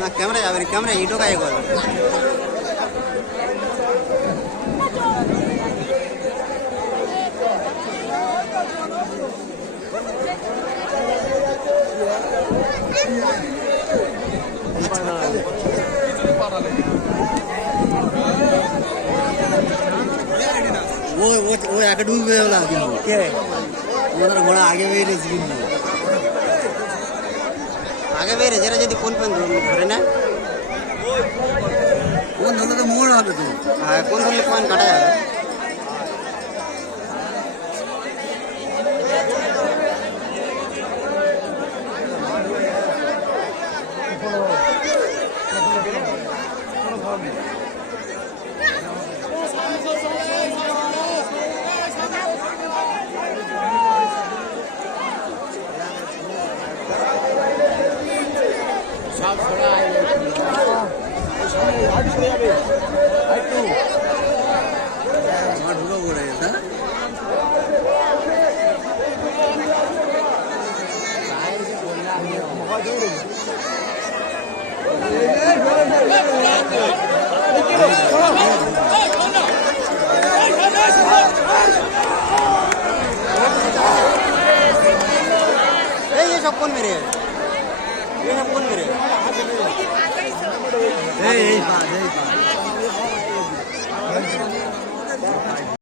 না ক্যামেরা যাবে না, ক্যামেরা ইটো কাজ করবে। वो आगे डूबे वाला কিন্তু ঘোড়া আগে বেরিয়েছে কিন্তু আগে বেরিয়েছে এরা যদি কোন কোন ধরে না কোন ধরলে তো মোড় হবে তো হ্যাঁ কোন ধরলে পয়েন্ট কাটা যাবে ये सब कौन मेरे